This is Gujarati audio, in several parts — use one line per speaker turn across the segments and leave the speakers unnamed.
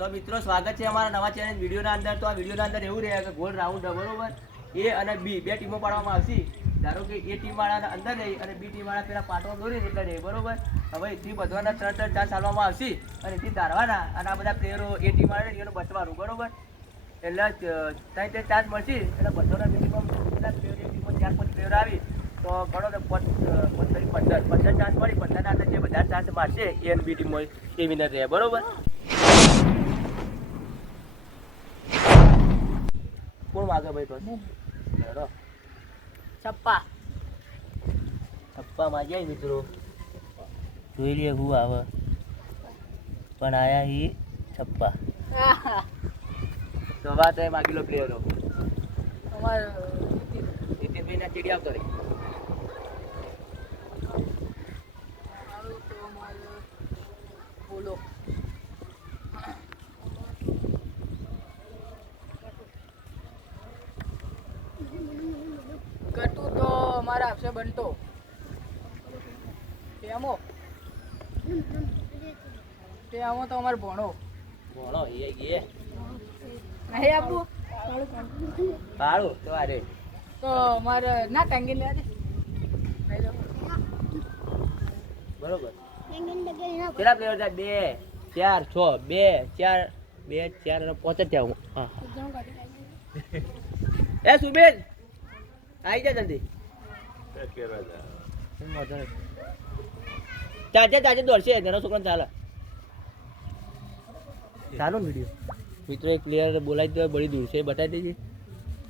તો મિત્રો, સ્વાગત છે અમારા નવા ચેનલ વિડીયોના અંદર. તો આ વિડીયોના અંદર એવું રહે કે ગોલ રાઉન્ડ બરોબર? એ અને બી, બે ટીમો પાડવામાં આવશે. ધારો કે એ ટીમ વાળા અંદર રહી અને બી ટીમ વાળા પેલા પાટો દોરી એટલે રહે, બરોબર? હવે એથી બધવાના ત્રણ ત્રણ ચાન્સ ચાલવામાં આવશે અને એથી ધારવાના અને આ બધા પ્લેયરો એ ટીમ વાળા એનું બચવાનું, બરોબર? એટલે ત્યાં ત્રણ ચાન્સ મળશે એટલે બધોના મિનિમમ કેટલા પ્લેયર એ ટીમમાં ચાર પાંચ પ્લેયર આવી, તો ગણો તો પંદર પંદર. પંદર ચાન્સ મળી, પંદરના અંદર જે બધા ચાન્સ મારશે એ બી બી હોય એ વિનર રહે, બરોબર? માગે ભાઈ તો હેડો.
છપ્પા.
માં જાય મિત્રો. જોઈ લઈએ હું આવે. પણ આયા હી છપ્પા. તો વાત એ માગી લો પ્લેયરો
અમાર
નીતિનભાઈ ના ચીડી આવતો રહી
બોલો. ગટુ તો અમારા આપશે બનતો. ટેમો ટેમો તો અમારો ભણો.
ભણો એ ગયે
નહીં આપવું
સારું તો અરે
તો અમારે ના ટાંગી લે દે.
બરોબર. કેટલા પ્લેયર થાય બે ચાર છ બે ચાર બે ચાર પાંચ જ થયા હું. હા એ સુબેન! આવી જા જલ્દી હું વાંધો નહીં. ચાલજે ચાલજે દોડશે ઘણા છોકરા ચાલે ચાલો વિડીયો મિત્રો એક પ્લેયર બોલાવી દો બળી દૂર છે એ બતાવી દેજે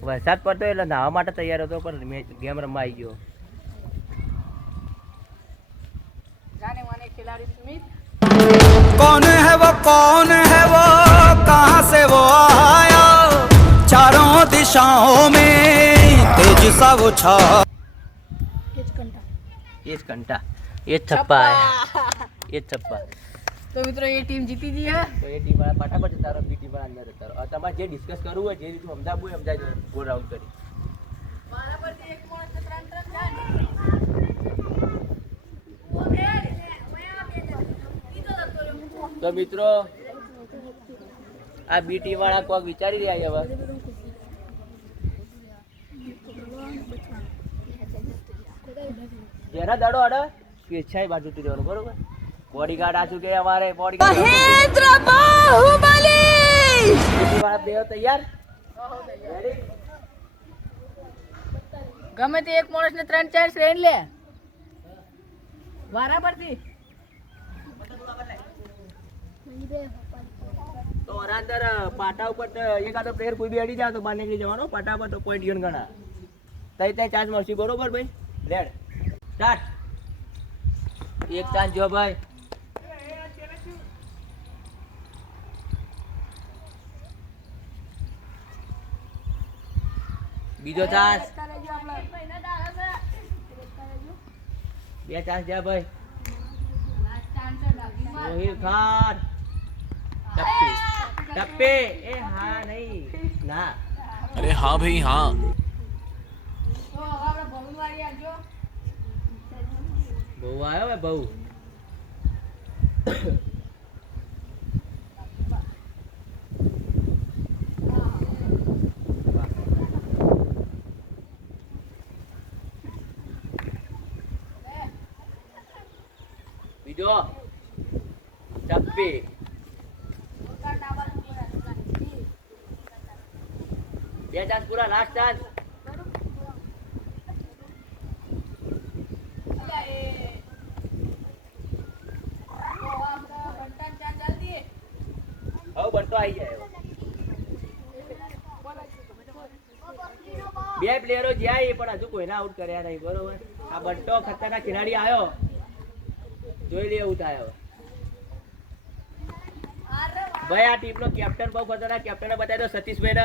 વરસાદ પડતો એટલે નાહવા માટે તૈયાર હતો પણ મેં ગેમ રમવા આવી ગયો
જાને માને ખિલાડી સુમિત
कौन है वो कौन है वो कहाँ से वो आया चारों दिशाओं में વિસાવો છ.
એ જ કંટા. એ જ છપ્પા. એ જ છપ્પા.
તો મિત્રો એ ટીમ જીતી ગઈ
તો એ ટીમ વાળા પાટા જતા રહો બી વાળા અંદર જતા રહો. તમારે જે ડિસ્કસ કરવું હોય જે રીતે અમદાવાદ હોય અમદાવાદ ગોલ રાઉન્ડ કરી.
મારા પરથી એક માણસ ત્રણ ત્રણ જાય
તો મિત્રો આ બીટી વાળા કોક વિચારી રહ્યા હવે. જેના દડો અડે સ્વેચ્છાએ બાજુ જવાનું બરોબર? બોડીગાર્ડ આ શું કે અમારે? બોડીગાર્ડ વાળા દેવ તૈયાર?
ગમે તે એક માણસ ને ત્રણ ચાર શ્રેણ લે. વારા પરથી
તો અંદર પાટા ઉપર તો એક આધો પ્લેયર કોઈ બી અડી જાય તો બહાર નીકળી જવાનો. પાટા પર તો પોઈન્ટ ગણ ગણા તઈ તઈ ચાર્જ મળશે, બરોબર ભાઈ? લેડ. સ્ટાર્ટ એક ચાર્જ જો ભાઈ. બીજો ચાન્સ બે ચાન્સ જા ભાઈ. રોહિલ ખાન. ટપ્પી. ટપ્પી. એ હા નહીં. ના.
અરે હા ભાઈ, હા.
બહુ આવ્યો ભાઈ બહુ બીજો ટપ્પી બે ચાન્સ પૂરા લાસ્ટ ચાન્સ હવે બનતો આવી જાય જ્યાં એ પણ હજુ કોઈને આઉટ કર્યા નહીં બરોબર? આ બંટો ખતરનાક ખેલાડી આવ્યો. જોઈ લે એવું થાય હવે. ભાઈ આ ટીમનો કેપ્ટન બહુ ખતરનાક કેપ્ટન બતાવી દો સતીશભાઈને.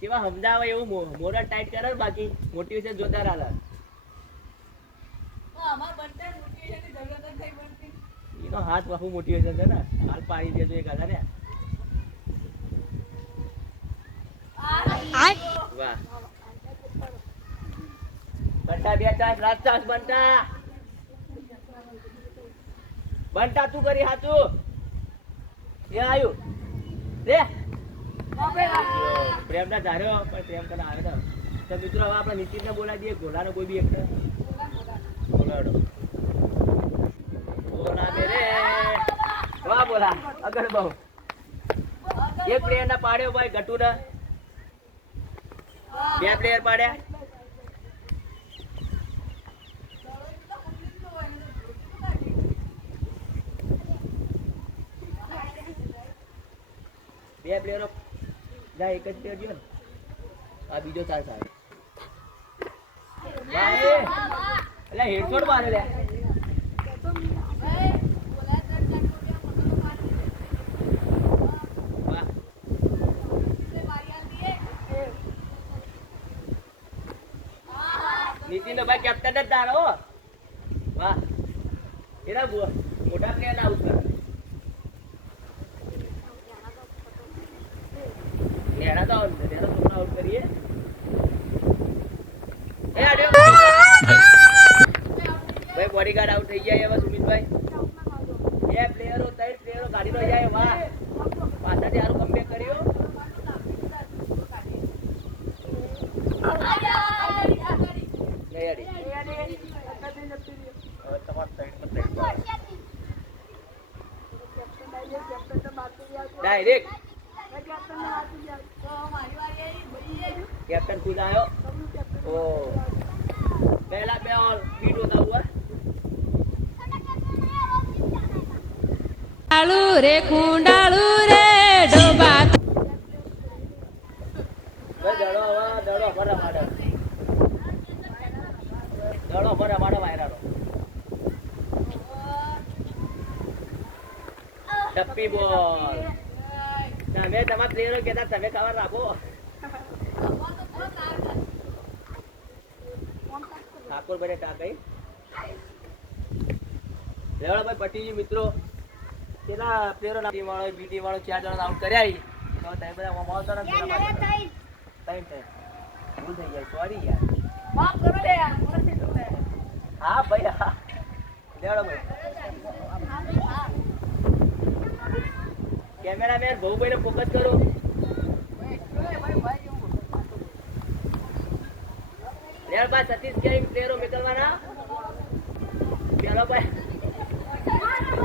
કેવા સમજાવે એવું મોરલ ટાઈટ કરે ને બાકી મોટિવેશન જોતા હાલે એનો હાથ બહુ મોટિવેશન છે ને. હાલ પાડી દેજો એક હાથે ને. વાહ. બંટા બે લાસ્ટ ચાન્સ બનતા. બંટા તું કરી હાચું? એ આયુ. લે. પ્રેમ ના ધાર્યો પણ પ્રેમ તને આવે તો. મિત્રો હવે આપણે નીતિન ને બોલાવી દઈએ. ગોલાનો કોઈ બી એક બોલાડો. બોલા રે. વાહ બોલા અગર બહુ. એક પ્લેયર ના પાડ્યો ભાઈ ગટુ ના બે પ્લેયર પાડ્યા. બે પ્લેયરો જાય એક જ પ્લેયર ને આ બીજો ચાન્સ આવે એટલે હેડશોટ મારે લે. નીતિન ભાઈ કેપ્ટન જ તારો. વાહ. એના મોટા પ્લેયર આઉટ કરે નેના તો out છે. નેના તો out કરીએ એ આડ્યો. ભાઈ. બોડીગાર્ડ આઉટ થઈ ગયા હવે સુમિતભાઈ. બે પ્લેયરો ત્રણ પ્લેયરો ગાડી જાય વાહ.
ડાળું રે કુંડાળું રે, ડોબા.
બોલ. તમે તમારા પ્લેયરો કહેતા તમે કવર રાખો. ઠાકોર ભાઈ ટાકઈ લેવડો ભાઈ પટીજી મિત્રો. કેટલા પ્લેયરો ના ટીમ વાળો બી ટીમ વાળો ચાર જણા આઉટ કર્યા. તો તમે બધા મોમો તો ના પેલા તઈ ત્રણ. ભૂલ થઈ જાય સોરી યાર.
માફ કરો લે યાર મને તો.
હા ભાઈ હા. લેડો ભાઈ. કેમેરામેન ભાઈને ફોકસ કરો. ભાઈ સતીશ ક્યાંય પ્લેયરો નીકળવાના પેલો ભાઈ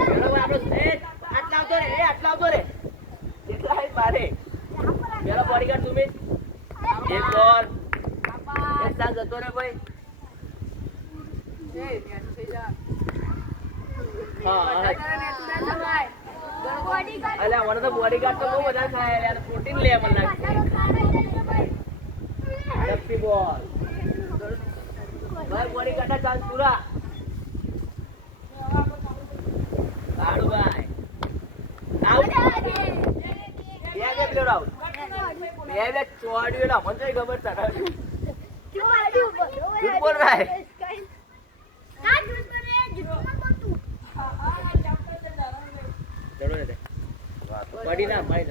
પેલો ભાઈ આપણો આટલા આવતો રે એ આટલા આવતો રે. કેટલા આવી મારે? પેલો બોડીગાર્ડ સુમિત એક બોલ. એક સાલ જતો રે ભાઈ. હા હા. અલ્યા મને તો બોડીગાર્ડ તો બહુ બધા થાય યાર પ્રોટીન લે મને લાગે. બોલ. બોડીગાર્ડ ના ચાન્સ પૂરા કાળુભાઈ આઉટ બે બે પ્લેયર આઉટ બે બે ચોડ્યું ના મને ખબર તને જૂઠ બોલ રહા હે પડી ના મારી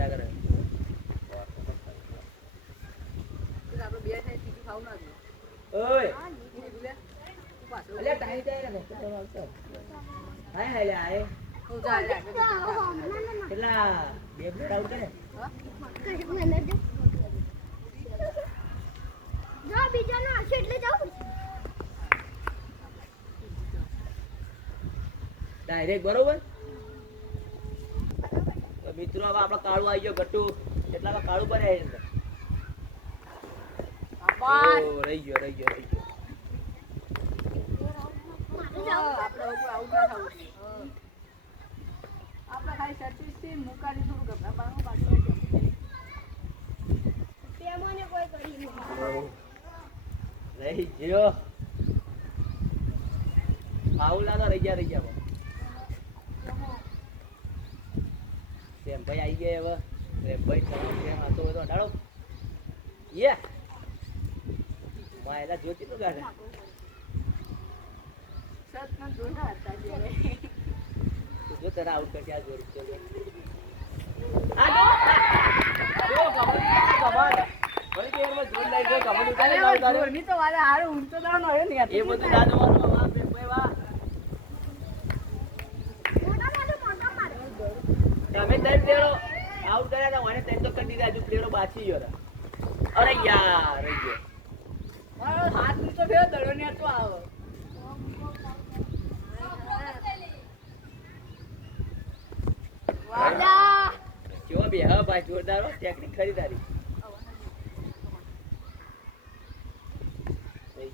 ઓય. અલ્યા તો હાય હાય લે કેટલા બે પ્લેયર આવું કરે? ડાયરેક્ટ બરોબર? મિત્રો હવે આપણો કાળું આવી ગયો ગટ્ટુ. કેટલામાં કાળું પર આવી અંદર. રહી ગયો રહી ગયો રહી ગયો.
આપણે ખાલી થી મુકાડી થોડું ગભરાવાનું બાકી
રહી ગયો. ફાઉલા તો રહી ગયા રહી ગયા તેમ ભાઈ આવી ગયા હવે? તેમ ભાઈ પ્રેમ હતો હોય તો અડાડો. યે! માયલા જોતી તો ગાડે
સતના જોયા હતા જ્યારે
જો તને આઉટ કરશે આ જોર તો આ જો જો તમે કર્યા હતા કરી દીધા હજુ પ્લેયરો ગયો અરે યાર રહી ગયો
મારો હાથ નીચે ફેરો દડો ને
કેવો બે હા ભાઈ જોરદાર ટેકનિક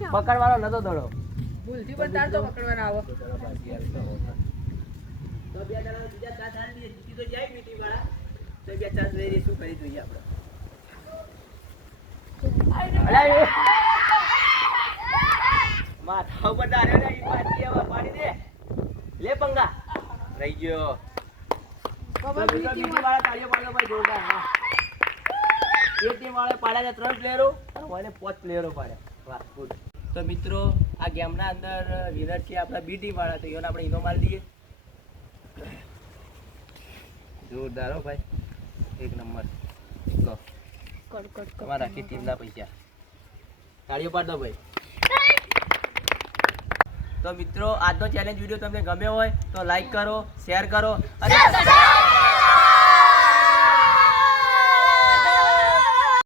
પકડવાનો નતો દડો.
ભૂલથી પણ તાર તો પકડવાનો આવો.
તો બે જણા બીજા ચાર આલી દઈએ જીતી તો જાય મીટિંગ વાળા. તો બે ચાર લઈ લઈએ શું કરી જોઈએ આપણે? માથા ઉપર ને ઈ પાછી પાડી દે. લે પંગા. રહી ગયો. બીજો બીજી વાળા તાળીઓ પાડો ભાઈ જોરદાર. હા. એક ટીમ વાળા પાડ્યા ત્રણ પ્લેયરો અને મને પાંચ પ્લેયરો પાડ્યા. વાહ ગુડ તો મિત્રો આ ગેમના અંદર વિનર છે આપણા બીટી વાળા તો એને આપણે ઇનો મારી દઈએ. જોરદાર હો ભાઈ એક નંબર. તમારા આખી ટીમના પૈસા. તાળીઓ પાડ ભાઈ. તો મિત્રો આજનો ચેલેન્જ વીડિયો તમને ગમ્યો હોય તો લાઈક કરો શેર કરો અને